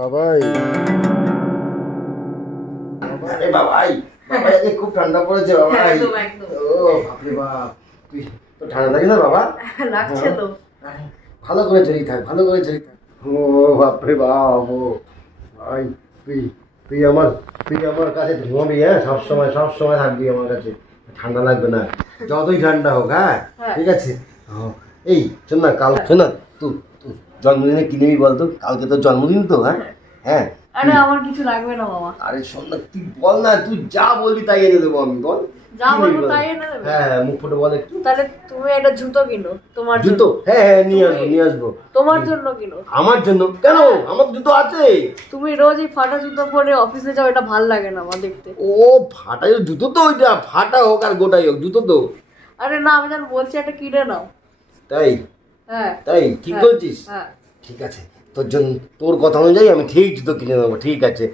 বাবাই আরে বাবাই বাবাই আজকে খুব ঠান্ডা পড়েছে বাবাই। একদম একদম। ও বাপরে বাপ, তুই তো ঠান্ডা লাগে না বাবা? লাগছে তো। ভালো করে জড়িয়ে থাক, ভালো করে জড়িয়ে থাক। ও বাপরে বাপ, ও ভাই তুই তুই আমার কাছে ঘুমাবি, হ্যাঁ? সবসময় থাকবি আমার কাছে, ঠান্ডা লাগবে না যতই ঠান্ডা হোক। হ্যাঁ ঠিক আছে। এই শোন না, কাল শোন না, তুই জন্মদিনে কি নিবি বল তো? কালকে তোর জন্মদিন তো। হ্যাঁ হ্যাঁ। আরে আমার কিছু লাগবে না বাবা। আরে শোন না, তুই বল না, তুই যা বলবি তাই এনে দেবো আমি। বল যা বলবো তাই এনে দেবে? হ্যাঁ মুখ ফুটে বল একটু। তাহলে তুমি একটা জুতো কিনো তোমার জন্য। জুতো? হ্যাঁ নিয়ে আসবো। তোমার জন্য কিনো। আমার জন্য কেন? আমার জুতো আছে। তুমি রোজ এই ফাটা জুতো পরে অফিসে যাও, এটা ভাল লাগে না আমার দেখতে। ও ফাটা জুতো তো, ওইটা ফাটা হোক আর গোটাই হোক জুতো তো। আরে না, আমি যেন বলছি একটা কিনে নাও। তাই? হ্যাঁ তাই ঠিক বলছিস? হ্যাঁ ঠিক আছে, তোর জন্য তোর কথা অনুযায়ী আমি ঠিক জুতো কিনে নেবো। ঠিক আছে,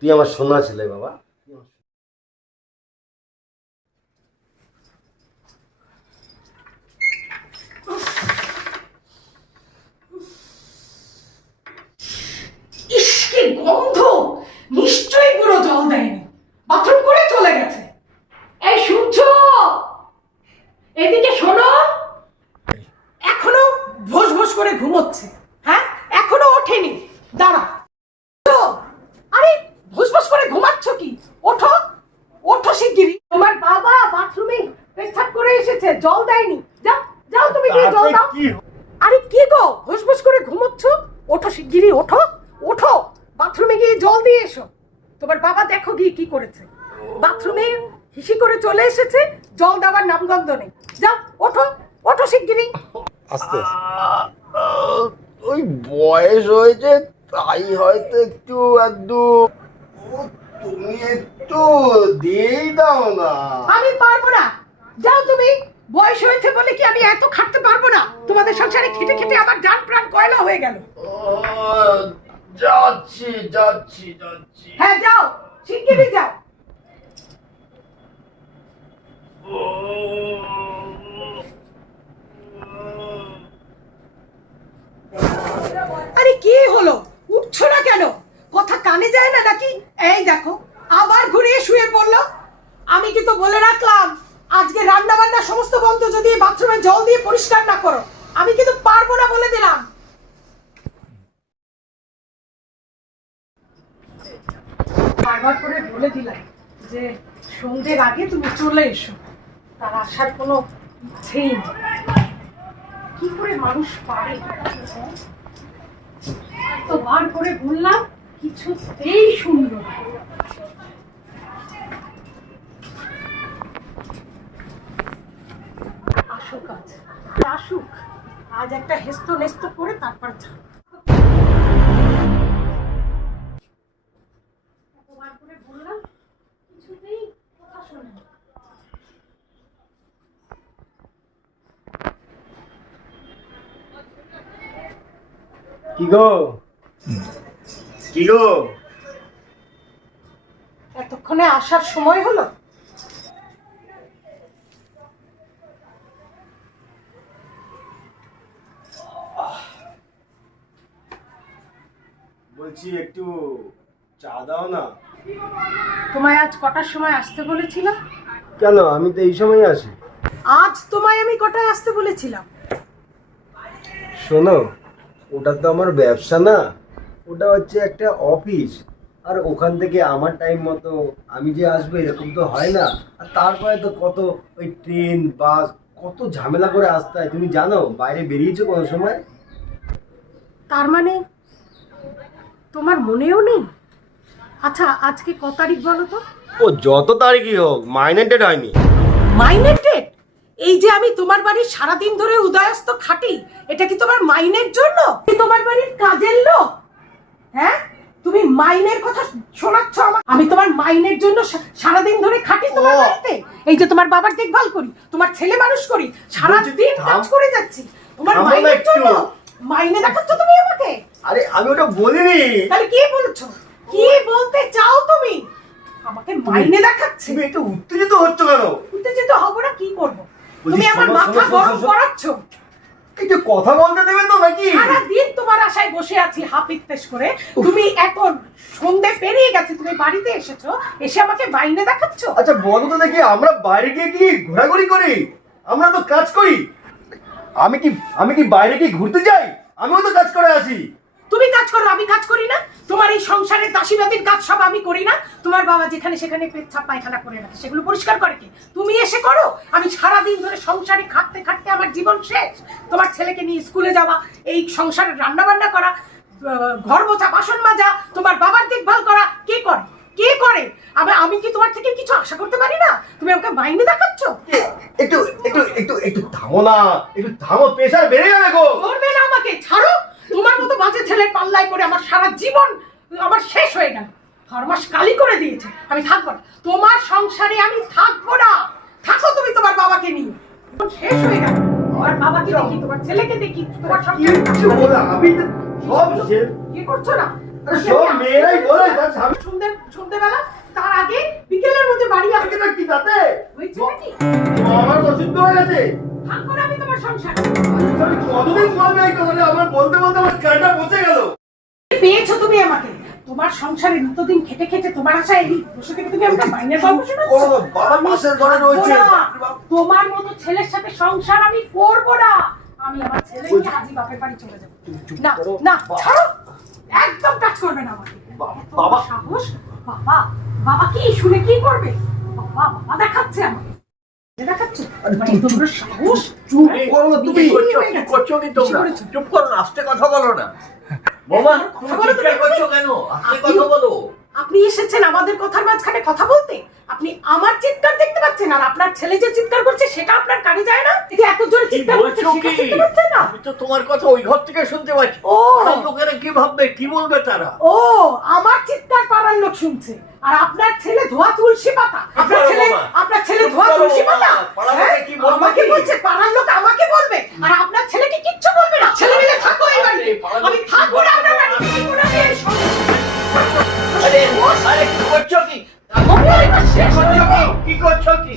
তুই আমার সোনা ছেলে বাবা। ইস কি গন্ধ! নিশ্চয়ই পুরো জল দেয়নি, বাথরুম করে চলে গেছে। এই শুনছো? এদিকে শোনো, এখনো ভোজ ভোজ করে ঘুমোচ্ছে। হ্যাঁ এখনো ওঠেনি। দাঁড়া, আরে ভোজ ভোজ করে ঘুমাচ্ছ কি? ওঠো ওঠো শিগগিরই। তোমার বাবা বাথরুমে পেচ্ছাপ করে এসেছে, জল দেয়নি। যাও যাও, তুমি গিয়ে জল দাও। আরে কি গো, ভোজ ভোজ করে ঘুমোচ্ছ? ওঠো শিগগিরই, ওঠো ওঠো, বাথরুমে গিয়ে জল দিয়ে এসো। তোমার বাবা দেখো গিয়ে কি করেছে, বাথরুমে হিসি করে চলে এসেছে, জল দেওয়ার নামগন্ধ নেই। যাও ওঠো ওঠো শিগগিরই। আস্তে ওই বয়স হয়েছে তাই হয়তো একটু তুমি একটু দিয়েই দাও না। আমি পারবো না, যাও তুমি। বয়স হয়েছে বলে কি আমি এত খাটতে পারবো না? তোমাদের সংসারে খেটে খেটে আমার জান প্রাণ কয়লা হয়ে গেল। যাচ্ছি। হ্যাঁ যাও, শিগগিরই যাও। আরে কি হলো, উঠছো না কেন? কথা কানে যায় না নাকি? এই দেখো আবার ঘুরিয়ে শুয়ে পড়লো। আমি কিন্তু বলে রাখলাম, আজকে রান্না বান্না সমস্ত বন্ধ যদি বাথরুমে জল দিয়ে পরিষ্কার না করো, আমি কিন্তু পারবো না বলে দিলাম। বারবার করে বলে দিলাম যে সন্ধ্যের আগে তুমি চলে এসো, তার আসার কোনো ইচ্ছেই নেই। কি করে মানুষ পারে? এতবার করে বললাম, কিছুতেই শুনলো না। আসুক আসুক, আজ একটা হেস্ত নেস্ত করে তারপর যাও। এতবার করে বললাম, কিছুতেই কথা শোনে না। কি গো এতক্ষণে আসার সময় হলো? বলছি একটু চা দাও না। তোমায় আজ কটার সময় আসতে বলেছিলাম? কেন, আমি তো এই সময় আসি। আজ তোমায় আমি কটায় আসতে বলেছিলাম? শোনো, ওটা তো আমার ব্যবসা না, ওটা হচ্ছে একটা অফিস। আর ওখান থেকে আমার টাইম মতো আমি যে আসবো এরকম তো হয় না। আর তারপরে তো কত ওই ট্রেন বাস, কত ঝামেলা করে আসতে হয়। তুমি জানো বাইরে বেরিয়েছো কোনো সময়? তার মানে তোমার মনেও নেই? আচ্ছা আজকে ক তারিখ বলো তো? ও যত তারিখই হোক, মাইনে ডেট হয়নি। মাইনের ডেট? এই যে আমি তোমার বাড়ির সারাদিন ধরে উদয়স্ত খাটি, এটা কি তোমার মাইনের জন্য? তোমার বাড়ির কাজের লোক? হ্যাঁ তুমি মাইনের কথা শোনাচ্ছ আমার? আমি তোমার মাইনের জন্য সারাদিন ধরে খাটি তোমার বাড়িতে। এই যে তোমার বাবার দেখভাল করি, তোমার ছেলে মানুষ করি, সারাদিন কাজ করে যাচ্ছি তোমার মাইনের জন্য। মাইনে দেখাচ্ছ তুমি আমাকে? আরে আমি ওটা বলিনি। তাহলে কি বলছো? কি বলতে চাও তুমি? আমাকে মাইনে দেখাচ্ছি? তুমি একটু উত্তেজিত হচ্ছ কেন? উত্তেজিত হব না, কি করব? তুমি আমার মাথা গরম করাচ্ছ। কিছু কথা বলতে দেবে তো নাকি? সারাদিন তোমার আশায় বসে আছি হাপিত্তেশ করে। তুমি এখন সন্ধে পেরিয়ে গেছে, তুমি বাড়িতে এসেছো, এসে আমাকে বাইরে দেখাচ্ছ। আচ্ছা বলো তো দেখি, আমরা বাইরে গিয়ে কি ঘোরাঘুরি করি? আমরা তো কাজ করি। আমি কি বাইরে কি ঘুরতে যাই? আমিও তো কাজ করে আসি। তুমি কাজ করো, আমি কাজ করি না? তোমার এই সংসারের দাসীবাতির কাজ সব আমি করি না? তোমার বাবা যেখানে সেখানে পেচ্ছাপ পায়খানা করে রাখে, সেগুলো পরিষ্কার করে কে? তুমি এসে করো? আমি সারাদিন ধরে সংসারে খাটতে খাটতে আমার জীবন শেষ। তোমার ছেলেকে নিয়ে স্কুলে যাওয়া, এই সংসারের রান্না বান্না করা, ঘর মোছা, বাসন মাজা, তোমার বাবার দেখভাল করা কে করে? কে করে? আমি কি তোমার থেকে কিছু আশা করতে পারি না? তুমি আমাকে মাইনে দেখাচ্ছ। একটু একটু একটু একটু থামো না, একটু থামো, প্রেসার বেড়ে যাবে গো। করবে না আমাকে, ছাড়ো। তোমার মতো বাজে ছেলের পাল্লায় পড়ে আমার সারা জীবন আমার শেষ হয়ে গেল। ফরমাস কালি করে দিয়েছে, আমি থাকবো না তোমার সংসারে, আমি থাকবো না। থাকো তুমি তোমার বাবাকে নিয়ে। শেষ হয়ে গেল। তোমার বাবাকে দেখি, তোমার ছেলেকে দেখি, তোমার সব কিচ্ছু বলে আমি তো সব শেষ। কি করছো না? সব মেয়েরাই বলে তার স্বামী সন্ধ্যেবেলা তার আগে বিকেলের মধ্যে বাড়ি আসতে আসতে না কি তাতে? হয়েছে নাকি? আমার অসুস্থ হয়ে গেছে। থাকবো না আমি তোমার সংসারে। আমি কতদিন বলবে এই কথাটা? আমার বলতে বলতে আমার কানটা পচে গেল। পেয়েছো তুমি আমাকে, তোমার সংসারে নিত্যদিন খেটে খেটে তোমার আশায় এই বসে থেকে তুমি আমাকে মাইনের গল্প শোনাচ্ছ। বাবা পাশের ঘরে রয়েছে। তোমার মতো ছেলের সাথে সংসার আমি করব না। আমি আমার ছেলে নিয়ে আজই বাপের বাড়ি চলে যাব। না না, ছাড়ো, একদম টাচ করবে না আমাকে। বাবা সাহস, বাবা বাবা কি শুনে কি করবে? বাবা বাবা দেখাচ্ছে আমাকে, দেখাচ্ছে তোমরা সাহস। চুপ করো না তুমি। কি করছো কি তোমরা? চুপ করো না, আস্তে কথা বলো না। বোমা, তুমি চিৎকার করছো কেন? আস্তে কথা বলো। আপনি এসেছেন আমাদের কথার মাঝখানে কথা বলতে? আপনি আমার চিৎকার দেখতে পাচ্ছেন, আর আপনার ছেলে যে চিৎকার করছে সেটা আপনার কানে যায় না? এই যে এত জোরে কি চিৎকার করছে বলছো সেটা কি? শুনতে পাচ্ছেন না? আমি তো তোমার কথা ওই ঘর থেকে শুনতে পাচ্ছি। ও। পাড়ার লোকেরা কি ভাববে, কি বলবে তারা? ও, আমার চিৎকার পাড়ার লোক শুনছে, আর আপনার ছেলে ধোয়া তুলসী পাতা। আপনার ছেলে ধোয়া তুলসী পাতা। পাড়ার হ্যাঁ? লোকে কি বলবে? আমাকে বলছে পাড়ার লোক আমাকে বলবে, আর আপনার ছেলেকে কিচ্ছু বলবে না। ছেলে মিলে থাকো এই বাড়িতে। আমি থাকবো না আপনার বাড়িতে, থাকবো না আমি এই আরে আরে কি করছো কি? কি করছো কি?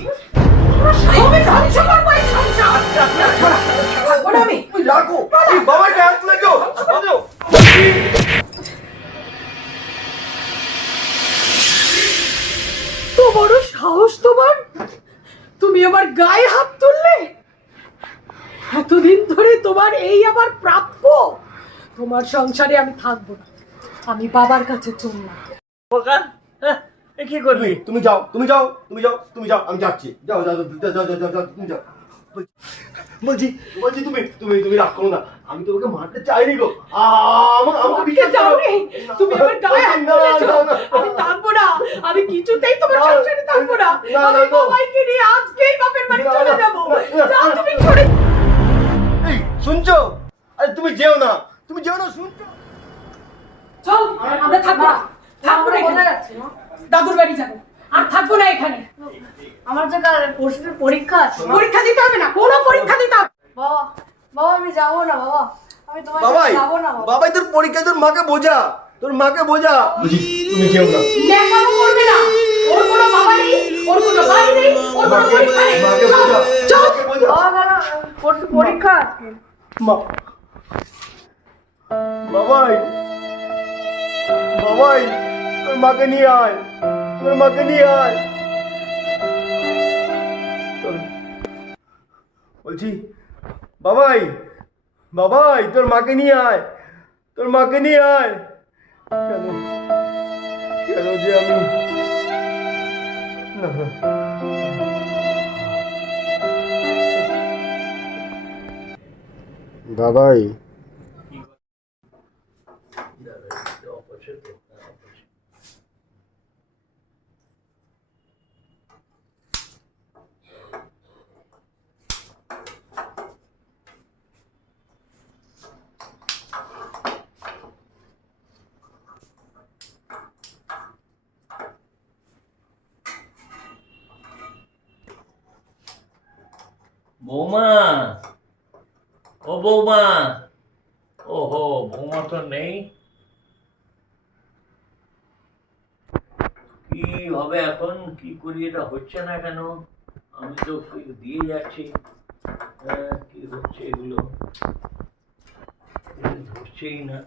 আমি ধ্বংস করবো এই সংসার। থাকবো না আমি। রাখো, এই বাবাকে হাত লাগো। বলো। তো বড় সাহস তোমার, তুমি আমার গায়ে হাত তুললে? এতদিন ধরে তোমার এই আমার প্রাপ্য। তোমার সংসারে আমি থাকবো না, আমি বাবার কাছে চললাম। বোকা, হ্যাঁ, এ কি করবি? তুমি যাও, তুমি যাও, তুমি যাও, তুমি যাও, আমি যাচ্ছি। যাও যাও যাও যাও যাও যাও, তুমি যাও। বলছি বলছি তুমি তুমি তুমি রাগ করো না, আমি তোমাকে মারতে চাইনি গো। আমাকে আমাকে যাওনি, তুমি আমার গায়ে হাত তুলেছো। আমি থাকবো না, আমি কিছুতেই তোমার সংসারে থাকবো না। আমি বাবাইকে নিয়ে আজকেই বাপের বাড়ি চলে যাবো। যাও তুমি, ছড়ে। এই শুনছো? আরে তুমি যেও না, তুমি যেও না, শুনছো? চল, আমরা থাকবো না, থাকবো না কোথায় এখানে। যাচ্ছি মা? দাদুর বাড়ি যাবো, আর থাকবো না এখানে। আমার যে কাল পরশুদিন পরীক্ষা আছে মা। পরীক্ষা দিতে হবে না, কোনো পরীক্ষা দিতে হবে না। বাবা বাবা আমি যাবো না বাবা, আমি তোমার বাবাই, সাথে যাবো না বাবা। বাবাই তোর পরীক্ষা, তোর মাকে বোঝা, তোর মাকে বোঝা। বুঝি তুমি যেও না। দেখানো করবে না। ওর কোনো বাবা নেই, ওর কোনো ভাই নেই, ওর কোনো পরীক্ষা নেই। মাকে চল, বোঝা, চল। মাকে বোঝা। বাবা কেন পরশু পরীক্ষা আছে? মা, বাবাই, বাবাই, তোর মাকে নিয়ে আয়, তোর মাকে নিয়ে আয়। চল। বলছি বাবাই, বাবাই, তোর মাকে নিয়ে আয়, তোর মাকে নিয়ে আয়। কেন কেন যে আমি না, বাবাই, বৌমা, ও বৌমা, ওহো বৌমা তো নেই। কি হবে এখন? কি করি, এটা হচ্ছে না কেন? আমি তো দিয়ে যাচ্ছি। কি হচ্ছে এগুলো? ধরছেই না।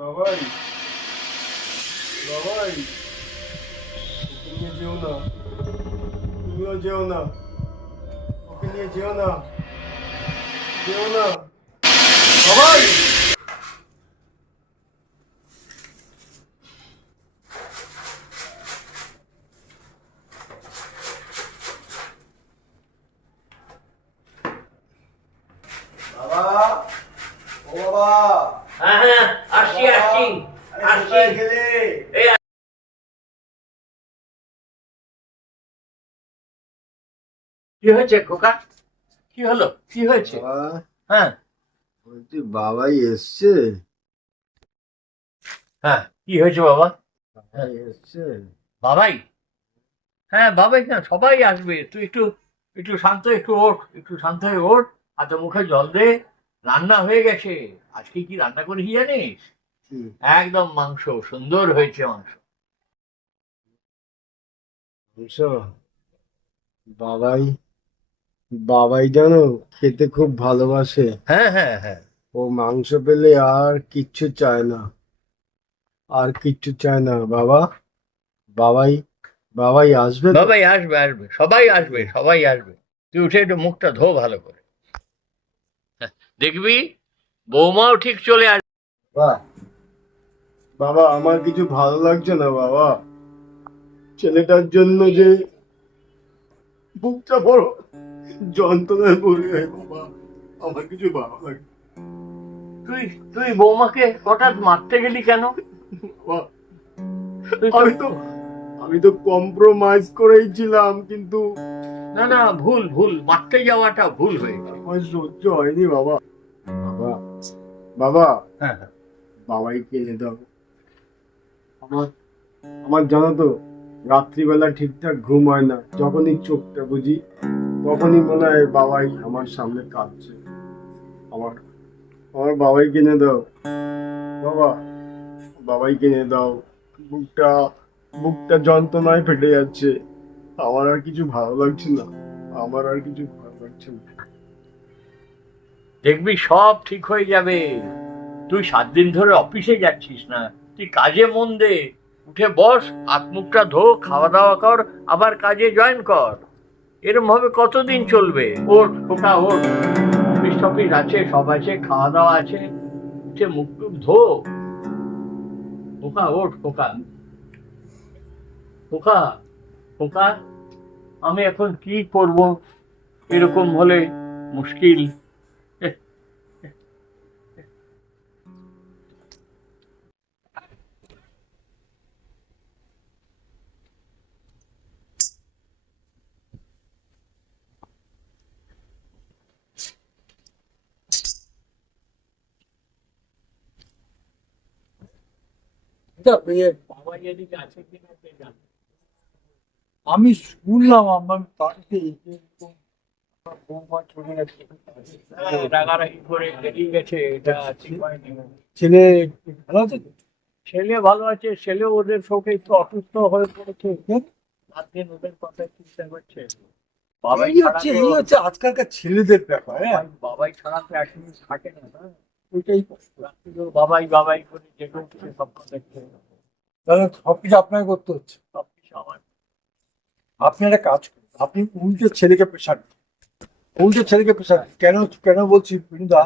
বাবাই, বাবাই, ওকে নিয়ে যেও না, তুমিও যেও না, ওকে নিয়ে যেও না, যেও না, বাবাই। বাবা, ও বাবা, হ্যাঁ হ্যাঁ, আসছি আসছি আসছি। কোথায় গেলে? এই কি হয়েছে খোকা? কি হলো? কি হয়েছে? বাবা, হ্যাঁ বলছি বাবাই এসছে, হ্যাঁ, কি হয়েছে বাবা? বাবাই এসছে। বাবাই? হ্যাঁ বাবাই, না সবাই আসবে। তুই একটু একটু শান্ত, একটু ওঠ, একটু শান্ত হয়ে ওঠ। আর তো মুখে জল দে। রান্না হয়ে গেছে। আজকে কি রান্না করেছি জানিস? কি? একদম মাংস, সুন্দর হয়েছে মাংস। বুঝছো, বাবাই, বাবাই জানো খেতে খুব ভালোবাসে। হ্যাঁ হ্যাঁ হ্যাঁ। ও মাংস পেলে আর কিচ্ছু চায় না, আর কিচ্ছু চায় না। বাবা, বাবাই, বাবাই আসবে তো? বাবাই আসবে আসবে, সবাই আসবে, সবাই আসবে। তুই উঠে একটু মুখটা ধো ভালো করে। হ্যাঁ, দেখবি বৌমাও ঠিক চলে আসবে। বাহ, বাবা আমার কিছু ভালো লাগছে না বাবা, ছেলেটার জন্য যে বুকটা বড় যন্ত্রণায় পড়ে যায় বাবা, আমার কিছু ভালো লাগছে তুই তুই বৌমাকে হঠাৎ মারতে গেলি কেন? বাবা। তুই আমি তো কম্প্রোমাইজ করেই ছিলাম, কিন্তু না না, ভুল ভুল, মারতে যাওয়াটা ভুল হয়েছে। আমার সহ্য হয়নি বাবা। বাবা, বাবা, হ্যাঁ হ্যাঁ। বাবাই কিনে দাও। আমার আমার জানো তো রাত্রিবেলা ঠিকঠাক ঘুম হয় না, যখনই চোখটা বুঝি তখনই মনে হয় বাবাই আমার সামনে কাঁদছে। আমার আমার বাবাই কিনে দাও বাবা, বাবাই কিনে দাও। বুকটা বুকটা যন্ত্রণায় ফেটে যাচ্ছে, আমার আর কিছু ভালো লাগছে না, আমার আর কিছু ভালো লাগছে না। দেখবি সব ঠিক হয়ে যাবে। তুই 7 দিন ধরে অফিসে যাচ্ছিস না, তুই কাজে মন দে। উঠে বস, হাত মুখটা ধো, খাওয়া দাওয়া কর, আবার কাজে জয়েন কর। এরম ভাবে কতদিন চলবে? ওর খোকা ওর, অফিস টফিস আছে, সব আছে, খাওয়া দাওয়া আছে। উঠে মুখ টুক ধো। খোকা ওঠ, খোকা খোকা খোকা। আমি এখন কি করব? এরকম হলে মুশকিল। বাবা এদিকে আছে কিনা কে জানে। আমি শুনলাম আমার বাড়িতে বৌমা চলে গেছে, রাগারাগি করে বেরিয়ে গেছে, এটা ঠিক হয়নি। ছেলে ভালো আছে তো? ছেলে ভালো আছে, ছেলে ওদের শোকে একটু অসুস্থ হয়ে পড়েছে। রাত দিন ওদের কথা চিন্তা করছে। বাবাই ছাড়া এই হচ্ছে আজকালকার ছেলেদের ব্যাপার। হ্যাঁ, বাবাই ছাড়া তো এক মিনিট থাকে না। হ্যাঁ, ওইটাই রাত্রিরেও বাবাই বাবাই করে জেগে উঠছে স্বপ্ন দেখছে। তাহলে সবকিছু আপনাকে করতে হচ্ছে। সবকিছু আমার। আপনি একটা কাজ করুন, আপনি উল্টো ছেলেকে প্রেশার দিন, উল্টো ছেলেকে প্রেশার দিন। কেন কেন বলছি বৃন্দা,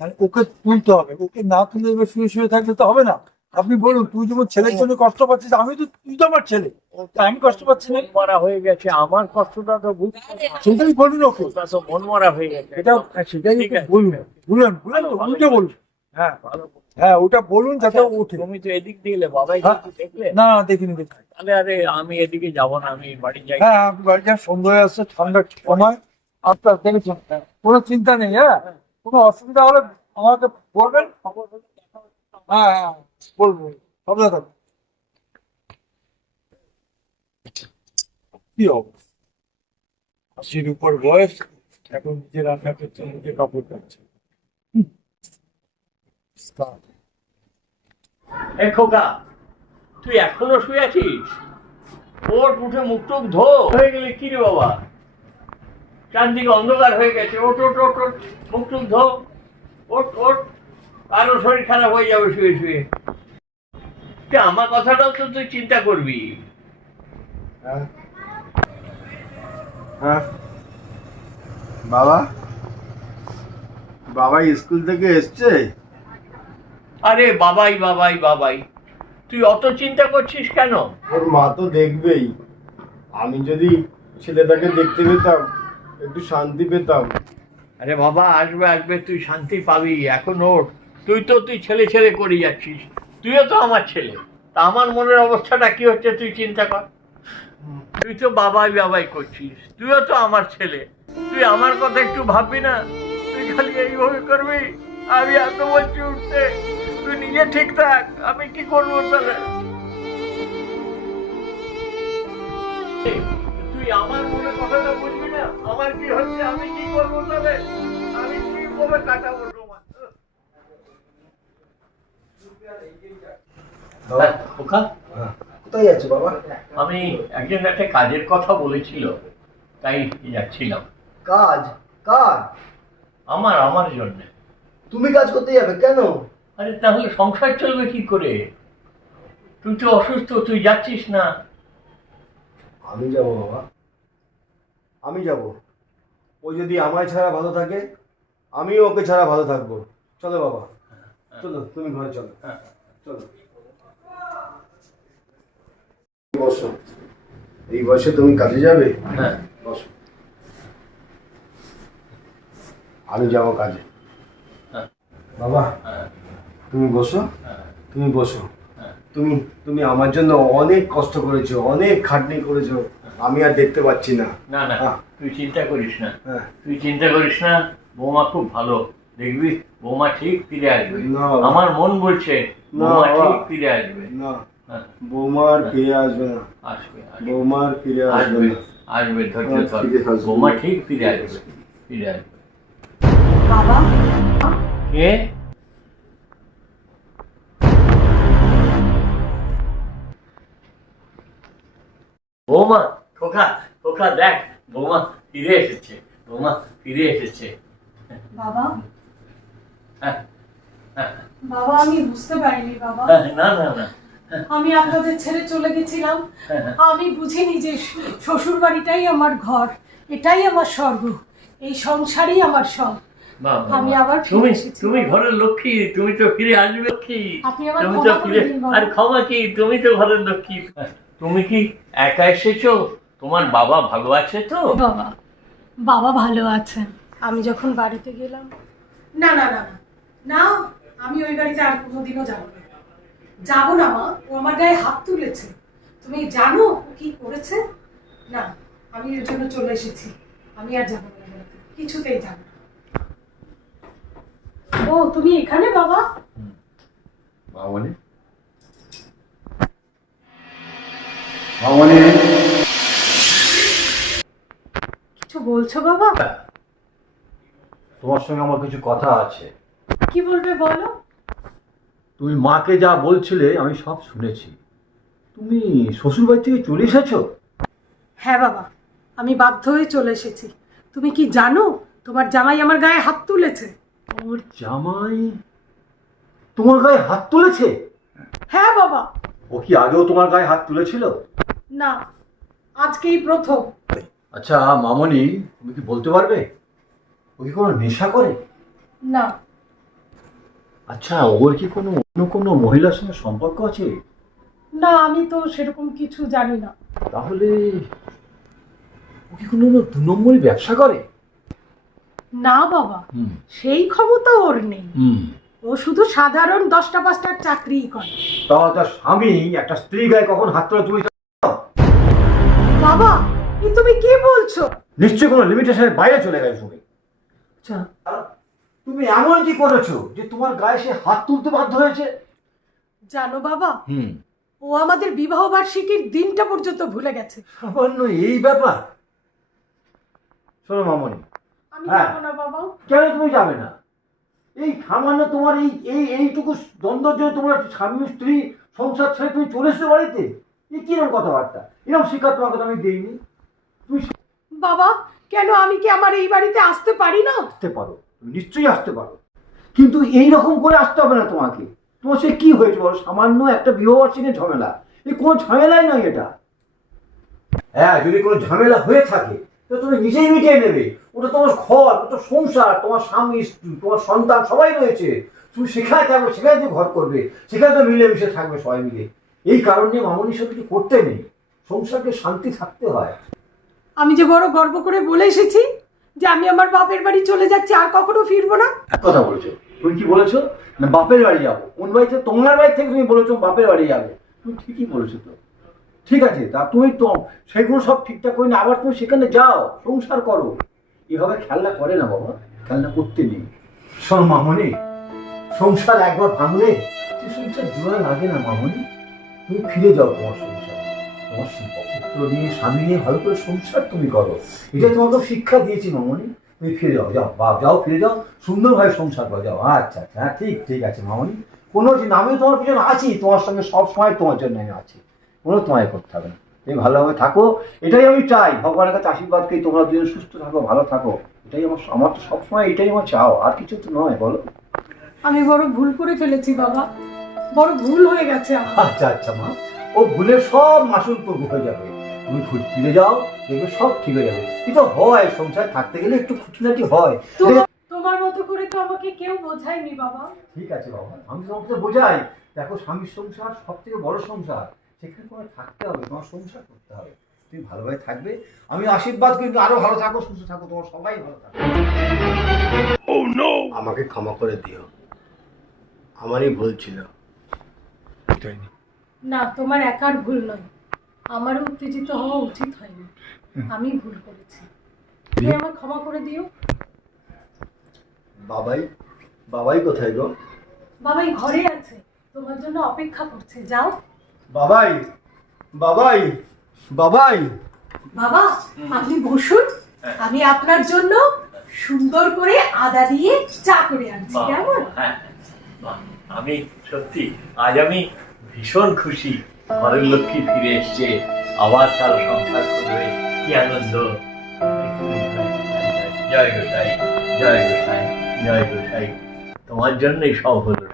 মানে ওকে তুলতে হবে, ওকে না তুলে এবার শুয়ে শুয়ে থাকলে তো হবে না। আপনি বলুন, তুই যেমন ছেলের জন্য কষ্ট পাচ্ছিস, আমি তো, তুই তো আমার ছেলে, তাই আমি কষ্ট পাচ্ছি না। মন মরা হয়ে গেছে, আমার কষ্টটা তো বুঝতে পারছি। সেটাই বলুন ওকে, ওটা তো মন মরা হয়ে গেছে। এটা সেটাই ঠিক ওকে আছে। বলুন, বলুন বলুন তো, উল্টো বলুন। হ্যাঁ ভালো। হ্যাঁ, ওটা বলুন যাতে ও ওঠে। তুমি তো এদিক দিলে, বাবাই হ্যাঁ। কিন্তু দেখলে। না না, দেখিনি দেখিনি। তাহলে আরে আমি এদিকে যাবো না, আমি বাড়ি যাই। হ্যাঁ, আপনি বাড়ি যান, সন্ধ্যা হয়ে আসছে, ঠান্ডার সময়, আপনার দেখেছেন, কোনো চিন্তা নেই। হ্যাঁ, কোনো অসুবিধা হলে আমাকে বলবেন। হ্যাঁ হ্যাঁ, বলবো, সব কথা। কি অবস্থা, 80-র উপর বয়স, এখন নিজে রান্না করছে, নিজে কাপড় কাচ্ছে। এ খোকা, তুই এখনো শুয়ে আছিস? ওট, উঠে মুখ টুক ধো। হয়ে গেলি কি রে বাবা? চারদিকে অন্ধকার হয়ে গেছে। ওট ওট ওট ওট, মুখ টুক ধো। ওট ওট, আরো শরীর খারাপ হয়ে যাবে শুয়ে শুয়ে। তুই আমার কথাটাও তো তুই চিন্তা করবি। হ্যাঁ হ্যাঁ বাবা, বাবা স্কুল থেকে এসছে? আরে বাবাই বাবাই বাবাই, তুই অত চিন্তা করছিস কেন? ওর মা তো দেখবেই, আমি যদি ছেলেটাকে দেখতে পেতাম একটু শান্তি পেতাম। আরে বাবা, আসবে আসবে, তুই শান্তি পাবি। এখন ওঠ, তুই ছেলে ছেলে করে যাচ্ছিস। তুইও তো আমার ছেলে, তা আমার মনের অবস্থাটা কি হচ্ছে তুই চিন্তা কর। তুই তো বাবাই বাবাই করছিস, তুইও তো আমার ছেলে। তুই আমার কথা একটু ভাববি না? তুই খালি এইভাবে করবি। আমি এত বলছি উঠতে, তুই নিজে ঠিক থাক। আমি কি করবো তাহলে? তুই আমার মনের কথাটা বুঝবি না? আমার কি হচ্ছে, আমি কি করবো তাহলে? আমি কিভাবে কাটাবো সময়? খোকা, কোথায় যাচ্ছে বাবা? আমি একজন একটা কাজের কথা বলেছিল, তাই যাচ্ছিলাম। কাজ? কাজ? আমার জন্য। তুমি কাজ করতে যাবে কেন? আরে তাহলে সংসার চলবে কি করে? তুই তো অসুস্থ, তুই যাচ্ছিস না। আমি যাব বাবা, আমি যাব। ও যদি আমায় ছাড়া ভালো থাকে, আমিও ওকে ছাড়া ভালো থাকবো। চলো বাবা, চলো, তুমি ঘরে চলো। চলো, বসো। এই বয়সে তুমি কাজে যাবে? হ্যাঁ, বসো, আমি যাবো কাজে। হ্যাঁ। বাবা, হ্যাঁ, তুমি বসো, হ্যাঁ, তুমি বসো। হ্যাঁ। তুমি তুমি আমার জন্য অনেক কষ্ট করেছো, অনেক খাটনি করেছো, আমি আর দেখতে পাচ্ছি না। না না, হ্যাঁ। তুই চিন্তা করিস না। হ্যাঁ। তুই চিন্তা করিস না, বৌমা খুব ভালো। দেখবি বৌমা ঠিক ফিরে আসবে। না বাবা। আমার মন বলছে না বৌমা বাবা। ঠিক ফিরে আসবে। না, হ্যাঁ, বৌমা আর ফিরে আসবে না, আসবে আসবে, বৌমা আর ফিরে আসবে আসবে না। আসবে, ধৈর্য ধর। ফিরে আসবে। বৌমা ঠিক ফিরে আসবে, ফিরে আসবে। বাবা, কে? বৌমা, খোকা খোকা, দেখ বৌমা ফিরে এসেছে, বৌমা ফিরে এসেছে। বাবা, হ্যাঁ, হ্যাঁ, বাবা, আমি বুঝতে পারিনি বাবা। হ্যাঁ, না না না, আমি আপনাদের ছেড়ে চলে গেছিলাম। আমি বুঝিনি যে শ্বশুর বাড়িটাই আমার ঘর, এটাই আমার স্বর্গ, এই সংসারই আমার সব। বাবা, আমি আবার ফিরে তুমি এসেছি। তুমি ঘরের লক্ষ্মী, তুমি তো ফিরে আসবে লক্ষ্মী। আপনি আমার তুমি তো ক্ষমা করে ফিরে, দিন বাবা। আর ক্ষমা কি, তুমি তো ঘরের লক্ষ্মী। তুমি কি একা এসেছো? তোমার বাবা ভালো আছে তো? বাবা, বাবা ভালো আছেন। আমি যখন বাড়িতে গেলাম, না না না না না, আমি ওই বাড়িতে আর কোনোদিনও যাবো না। যাবো না মা, ও আমার গায়ে হাত তুলেছে। তুমি জানো ও কি করেছে? না, আমি এর জন্য চলে এসেছি। আমি আর যাবো না ওই বাড়িতে, কিছুতেই যাবো না। ও তুমি এখানে বাবা? মামনি, মামনি, কিছু বলছো বাবা? তোমার সঙ্গে আমার কিছু কথা আছে। কি বলবে বলো। তুমি মাকে যা বলছিলে আমি সব শুনেছি। তুমি শ্বশুরবাড়ি থেকে চলে এসেছো? হ্যাঁ বাবা, আমি বাধ্য হয়ে চলে এসেছি। তুমি কি জানো তোমার জামাই আমার গায়ে হাত তুলেছে? তোমার জামাই তোমার গায়ে হাত তুলেছে? হ্যাঁ বাবা। ও কি আগেও তোমার গায়ে হাত তুলেছিল? না, আজকেই প্রথম। আচ্ছা মামনি, তুমি কি বলতে পারবে ও কি কোনো নেশা করে? না। আচ্ছা, ওর কি কোনো অন্য কোনো মহিলার সঙ্গে সম্পর্ক আছে? না, আমি তো সেরকম কিছু জানি না। তাহলে ও কি কোনো 2 নম্বরই ব্যবসা করে? না বাবা, সেই ক্ষমতা ওর নেই। ও শুধু সাধারণ 10টা 5টার চাকরিই করে। তাও তার স্বামী একটা স্ত্রী গায়ে কখন হাত তোলা তুমি বাবা, এ তুমি কি বলছো? নিশ্চয়ই কোনো লিমিটেশনের বাইরে চলে গেছে তুমি। আচ্ছা, তুমি এমন কি করেছো যে তোমার গায়ে সে হাত তুলতে বাধ্য হয়েছে? জানো বাবা, ও আমাদের বিবাহ বার্ষিকীর দিনটা পর্যন্ত ভুলে গেছে। সামান্য এই ব্যাপার? শোনো মামনি, আমি হ্যাঁ। যাবো না বাবা। কেন তুমি যাবে না? এই সামান্য তোমার এইটুকু দ্বন্দ্বের জন্য তোমার স্বামী স্ত্রী সংসার ছেড়ে তুমি চলে এসছো বাড়িতে? এই কিরকম কথাবার্তা? এরকম শিক্ষা তোমাকে তো আমি দিইনি। তুমি বাবা, কেন আমি কি আমার এই বাড়িতে আসতে পারি না? আসতে পারো, তুমি নিশ্চয়ই আসতে পারো, কিন্তু এই রকম করে আসতে হবে না তোমাকে। তোমার সে কি হয়েছে বলো? সামান্য একটা বিবাহবার্ষিকীর ঝামেলা, এই কোনো ঝামেলাই নয় এটা। হ্যাঁ, যদি কোনো ঝামেলা হয়ে থাকে তো তুমি নিজেই মিটিয়ে নেবে। ওটা তোমার ঘর, ওটা সংসার, তোমার স্বামী স্ত্রী, তোমার সন্তান সবাই রয়েছে। তুমি সেখানে থাকবে, সেখানে তুমি ঘর করবে, সেখানে তো মিলেমিশে থাকবে সবাই মিলে। এই কারণে মামনির সাথে কিছু করতে নেই, সংসারকে শান্তি থাকতে হয়। আমি যে বড় গর্ব করে বলে এসেছি যে আমি আমার বাপের বাড়ি চলে যাচ্ছি, আর কখনো ফিরবো না। এক কথা বলেছো, তুমি কি বলেছো? না বাপের বাড়ি যাবো। কোন বাড়িতে? তোমার বাড়ি থেকে তুমি বলেছো বাপের বাড়ি যাবে। তুমি ঠিকই বলেছো তো। ঠিক আছে, তা তুমি তো সেগুলো সব ঠিকঠাক করে না, আবার তুমি সেখানে যাও, সংসার করো। এভাবে খেলনা করে না বাবা, খেলনা করতে নেই। শোনো মামনি, সংসার একবার ভাঙলে সে সংসার জোড়া লাগে না মামনি। তুমি ফিরে যাও তোমার সংসারে, তোমার পুত্র নিয়ে স্বামী নিয়ে ভালো করে সংসার তুমি করো। এটা তোমাকে শিক্ষা দিয়েছি মামনি। তুমি ফিরে যাও, যাও বা যাও, ফিরে যাও, সুন্দরভাবে সংসার করো, যাও। আচ্ছা আচ্ছা, হ্যাঁ ঠিক ঠিক আছে মামনি, কোনো আমিও তোমার পিছনে আছি, তোমার সঙ্গে সব সময় তোমার জন্য আমি আছি, কোনো তোমায় করতে হবে না। তুমি ভালোভাবে থাকো, এটাই আমি চাই। ভগবানের কাছে আশীর্বাদ করি তোমরা দুজন সুস্থ থাকো, ভালো থাকো। এটাই আমার তো সবসময় এটাই আমার চাও, আর কিছু তো নয়, বলো। আমি বড় ভুল করে ফেলেছি বাবা, বড় ভুল হয়ে গেছে আমার। আচ্ছা আচ্ছা মা, ও ভুলের সব মাসুল তো হয়ে যাবে। তুমি ফিরে যাও, দেখবে সব ঠিক হয়ে যাবে। কিন্তু হয়, সংসার থাকতে গেলে একটু খুঁটিনাটি হয়। তোমার মতো করে তো আমাকে কেউ বোঝায়নি বাবা। ঠিক আছে বাবা, আমি তোমাকে বোঝাই। দেখো, স্বামীর সংসার সব থেকে বড় সংসার, সেখানে তোমার থাকতে হবে, তোমার সংসার করতে হবে। তুমি ভালোভাবে থাকবে, আমি আশীর্বাদ করি, আরো ভালো থাকো, সুস্থ থাকো, তোমার সবাই ভালো থাকো। আমাকে ক্ষমা করে দিও, আমারই ভুল ছিল। না, তোমার একার ভুল নয়, আমারও উত্তেজিত হওয়া উচিত হয়নি। আমি ভুল করেছি, তুমি আমায় ক্ষমা করে দিও। বাবাই, বাবাই কোথায় গো? বাবাই ঘরে আছে, তোমার জন্য অপেক্ষা করছে, যাও। বাবাই, বাবাই, বাবাই। বাবা, আপনি বসুন, আমি আপনার জন্য সুন্দর করে আদা দিয়ে চা করে আনছি, বাহ, কেমন? হ্যাঁ, বাহ, আমি সত্যি আজ আমি ভীষণ খুশি। ঘরের লক্ষ্মী ফিরে এসছে, আবার তার সংসার করবে, কি আনন্দ। জয় গোসাই, জয় গোসাই, জয় গোসাই, তোমার জন্যই সব হলো।